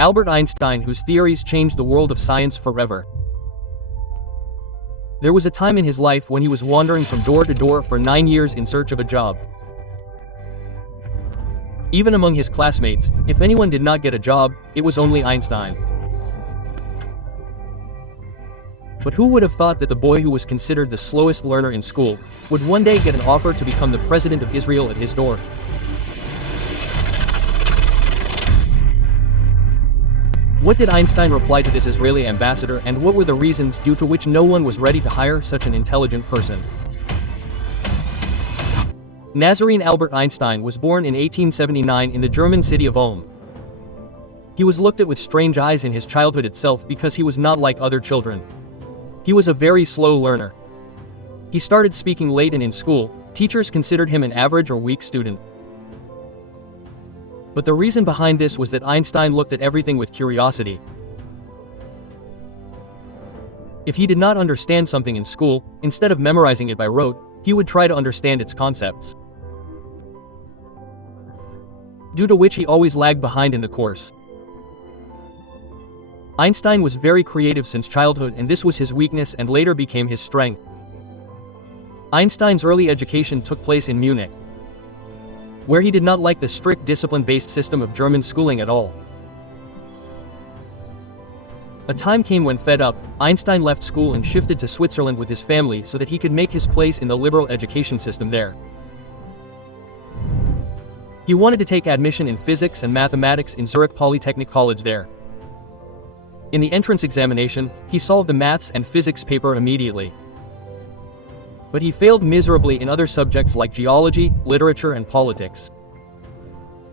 Albert Einstein, whose theories changed the world of science forever. There was a time in his life when he was wandering from door to door for 9 years in search of a job. Even among his classmates, if anyone did not get a job, it was only Einstein. But who would have thought that the boy who was considered the slowest learner in school would one day get an offer to become the president of Israel at his door? What did Einstein reply to this Israeli ambassador, and what were the reasons due to which no one was ready to hire such an intelligent person? Nazarene Albert Einstein was born in 1879 in the German city of Ulm. He was looked at with strange eyes in his childhood itself because he was not like other children. He was a very slow learner. He started speaking late, and in school, teachers considered him an average or weak student. But the reason behind this was that Einstein looked at everything with curiosity. If he did not understand something in school, instead of memorizing it by rote, he would try to understand its concepts. Due to which he always lagged behind in the course. Einstein was very creative since childhood, and this was his weakness and later became his strength. Einstein's early education took place in Munich, where he did not like the strict discipline-based system of German schooling at all. A time came when, fed up, Einstein left school and shifted to Switzerland with his family so that he could make his place in the liberal education system there. He wanted to take admission in physics and mathematics in Zurich Polytechnic College there. In the entrance examination, he solved the maths and physics paper immediately. But he failed miserably in other subjects like geology, literature, and politics.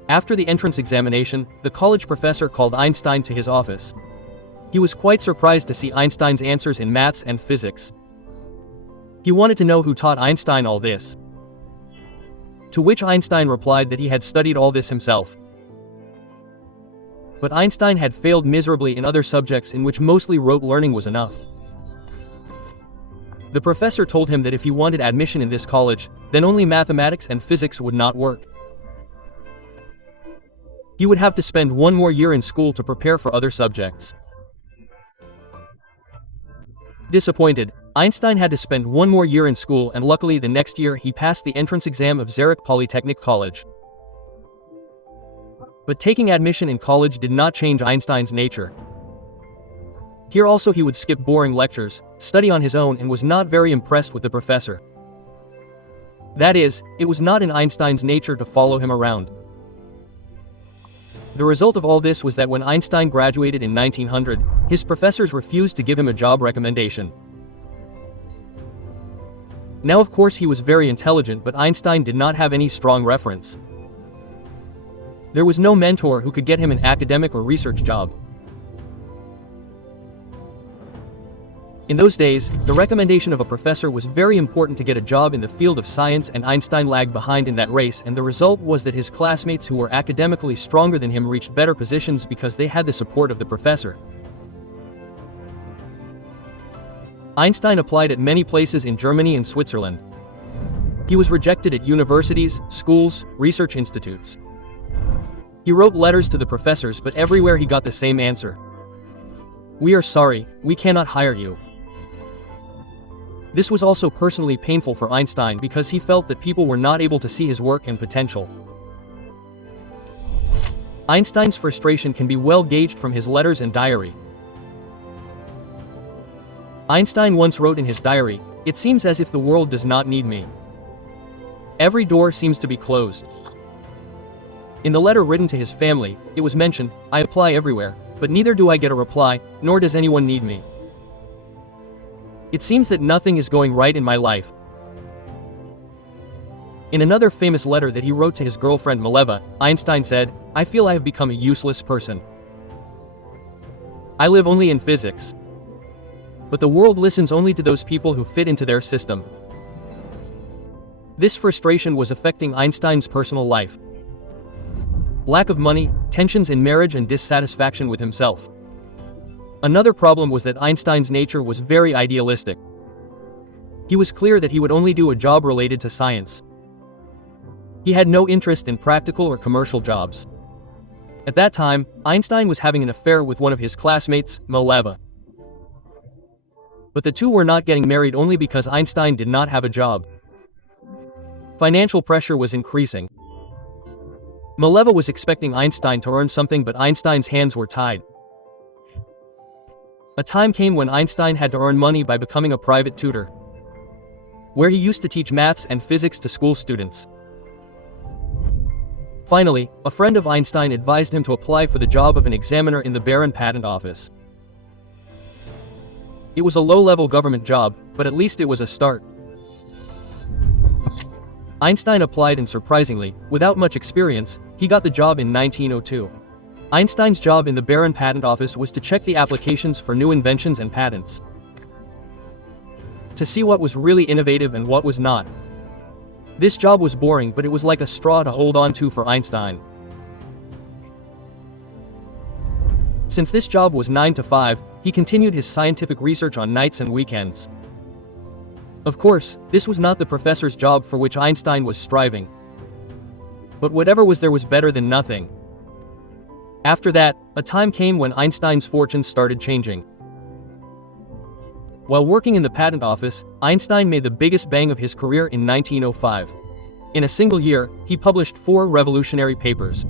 After the entrance examination, the college professor called Einstein to his office. He was quite surprised to see Einstein's answers in maths and physics. He wanted to know who taught Einstein all this. To which Einstein replied that he had studied all this himself. But Einstein had failed miserably in other subjects in which mostly rote learning was enough. The professor told him that if he wanted admission in this college, then only mathematics and physics would not work. He would have to spend 1 more year in school to prepare for other subjects. Disappointed, Einstein had to spend 1 more year in school, and luckily the next year he passed the entrance exam of Zurich Polytechnic College. But taking admission in college did not change Einstein's nature. Here also he would skip boring lectures, study on his own, and was not very impressed with the professor. That is, it was not in Einstein's nature to follow him around. The result of all this was that when Einstein graduated in 1900, his professors refused to give him a job recommendation. Now of course he was very intelligent, but Einstein did not have any strong reference. There was no mentor who could get him an academic or research job. In those days, the recommendation of a professor was very important to get a job in the field of science, and Einstein lagged behind in that race, and the result was that his classmates who were academically stronger than him reached better positions because they had the support of the professor. Einstein applied at many places in Germany and Switzerland. He was rejected at universities, schools, research institutes. He wrote letters to the professors, but everywhere he got the same answer. "We are sorry, we cannot hire you." This was also personally painful for Einstein because he felt that people were not able to see his work and potential. Einstein's frustration can be well gauged from his letters and diary. Einstein once wrote in his diary, "It seems as if the world does not need me. Every door seems to be closed." In the letter written to his family, it was mentioned, "I apply everywhere, but neither do I get a reply, nor does anyone need me. It seems that nothing is going right in my life." In another famous letter that he wrote to his girlfriend Mileva, Einstein said, "I feel I have become a useless person. I live only in physics. But the world listens only to those people who fit into their system." This frustration was affecting Einstein's personal life. Lack of money, tensions in marriage, and dissatisfaction with himself. Another problem was that Einstein's nature was very idealistic. He was clear that he would only do a job related to science. He had no interest in practical or commercial jobs. At that time, Einstein was having an affair with one of his classmates, Mileva. But the two were not getting married only because Einstein did not have a job. Financial pressure was increasing. Mileva was expecting Einstein to earn something, but Einstein's hands were tied. A time came when Einstein had to earn money by becoming a private tutor, where he used to teach maths and physics to school students. Finally, a friend of Einstein advised him to apply for the job of an examiner in the Baron Patent Office. It was a low-level government job, but at least it was a start. Einstein applied and surprisingly, without much experience, he got the job in 1902. Einstein's job in the Baron Patent Office was to check the applications for new inventions and patents, to see what was really innovative and what was not. This job was boring, but it was like a straw to hold on to for Einstein. Since this job was 9 to 5, he continued his scientific research on nights and weekends. Of course, this was not the professor's job for which Einstein was striving. But whatever was there was better than nothing. After that, a time came when Einstein's fortune started changing. While working in the patent office, Einstein made the biggest bang of his career in 1905. In a single year, he published 4 revolutionary papers.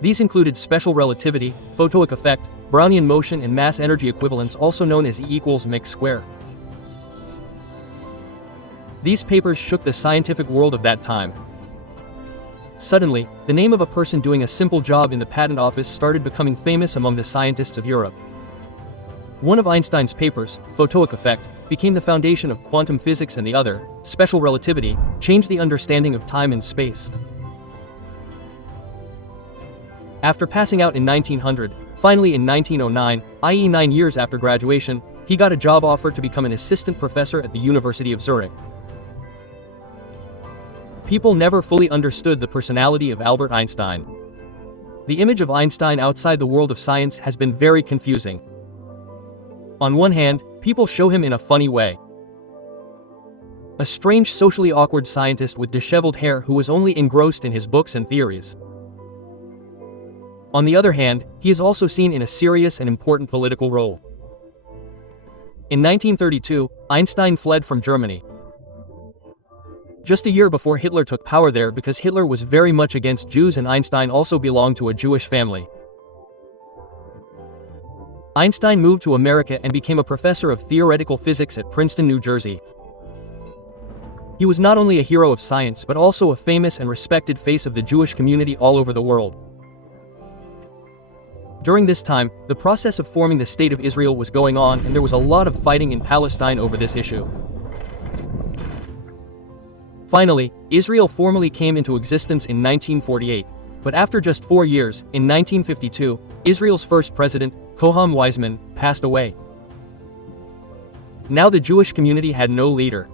These included special relativity, photoic effect, Brownian motion and mass energy equivalence, also known as E=mc square. These papers shook the scientific world of that time. Suddenly, the name of a person doing a simple job in the patent office started becoming famous among the scientists of Europe. One of Einstein's papers, photoic effect, became the foundation of quantum physics, and the other, special relativity, changed the understanding of time and space. After passing out in 1900, finally in 1909, i.e. 9 years after graduation, he got a job offer to become an assistant professor at the University of Zurich. People never fully understood the personality of Albert Einstein. The image of Einstein outside the world of science has been very confusing. On one hand, people show him in a funny way. A strange, socially awkward scientist with disheveled hair who was only engrossed in his books and theories. On the other hand, he is also seen in a serious and important political role. In 1932, Einstein fled from Germany, just a year before Hitler took power there, because Hitler was very much against Jews and Einstein also belonged to a Jewish family. Einstein moved to America and became a professor of theoretical physics at Princeton, New Jersey. He was not only a hero of science but also a famous and respected face of the Jewish community all over the world. During this time, the process of forming the State of Israel was going on, and there was a lot of fighting in Palestine over this issue. Finally, Israel formally came into existence in 1948, but after just 4 years, in 1952, Israel's first president, Koham Weizmann, passed away. Now the Jewish community had no leader.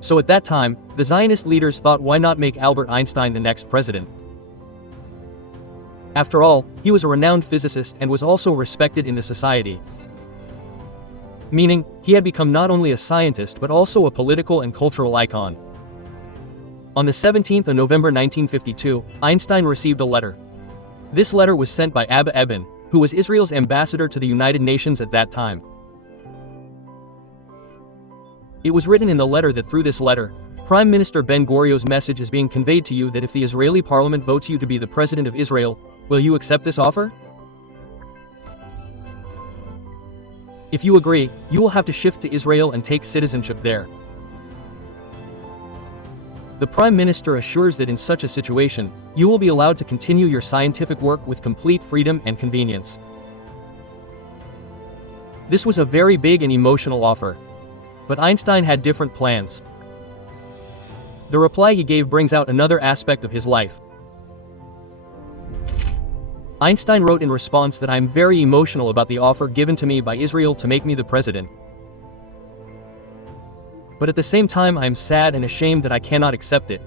So at that time, the Zionist leaders thought, why not make Albert Einstein the next president? After all, he was a renowned physicist and was also respected in the society. Meaning, he had become not only a scientist but also a political and cultural icon. On the 17th of November 1952, Einstein received a letter. This letter was sent by Abba Eban, who was Israel's ambassador to the United Nations at that time. It was written in the letter that through this letter, Prime Minister Ben-Gurion's message is being conveyed to you that if the Israeli parliament votes you to be the president of Israel, will you accept this offer? If you agree, you will have to shift to Israel and take citizenship there. The Prime Minister assures that in such a situation, you will be allowed to continue your scientific work with complete freedom and convenience. This was a very big and emotional offer. But Einstein had different plans. The reply he gave brings out another aspect of his life. Einstein wrote in response that I am very emotional about the offer given to me by Israel to make me the president. But at the same time I am sad and ashamed that I cannot accept it.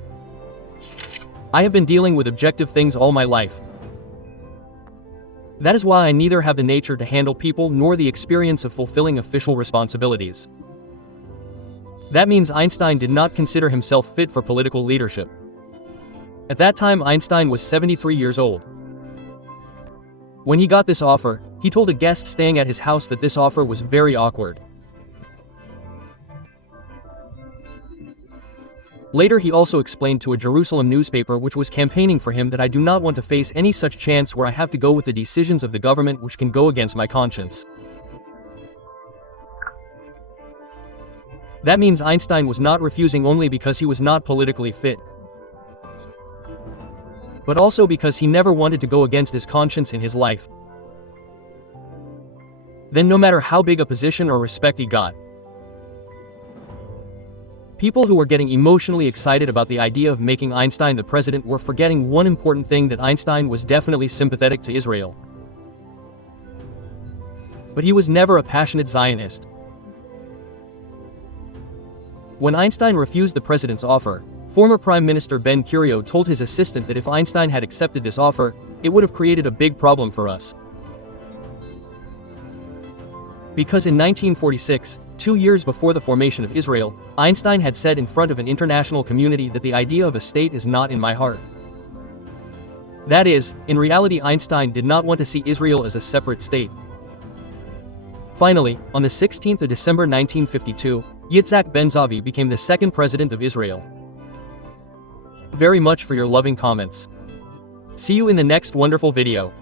I have been dealing with objective things all my life. That is why I neither have the nature to handle people nor the experience of fulfilling official responsibilities. That means Einstein did not consider himself fit for political leadership. At that time Einstein was 73 years old. When he got this offer, he told a guest staying at his house that this offer was very awkward. Later he also explained to a Jerusalem newspaper which was campaigning for him that I do not want to face any such chance where I have to go with the decisions of the government which can go against my conscience. That means Einstein was not refusing only because he was not politically fit, but also because he never wanted to go against his conscience in his life. Then no matter how big a position or respect he got, people who were getting emotionally excited about the idea of making Einstein the president were forgetting one important thing, that Einstein was definitely sympathetic to Israel. But he was never a passionate Zionist. When Einstein refused the president's offer, former Prime Minister Ben Gurion told his assistant that if Einstein had accepted this offer, it would have created a big problem for us. Because in 1946, 2 years before the formation of Israel, Einstein had said in front of an international community that the idea of a state is not in my heart. That is, in reality Einstein did not want to see Israel as a separate state. Finally, on the 16th of December 1952, Yitzhak Ben-Zavi became the second president of Israel. Very much for your loving comments. See you in the next wonderful video.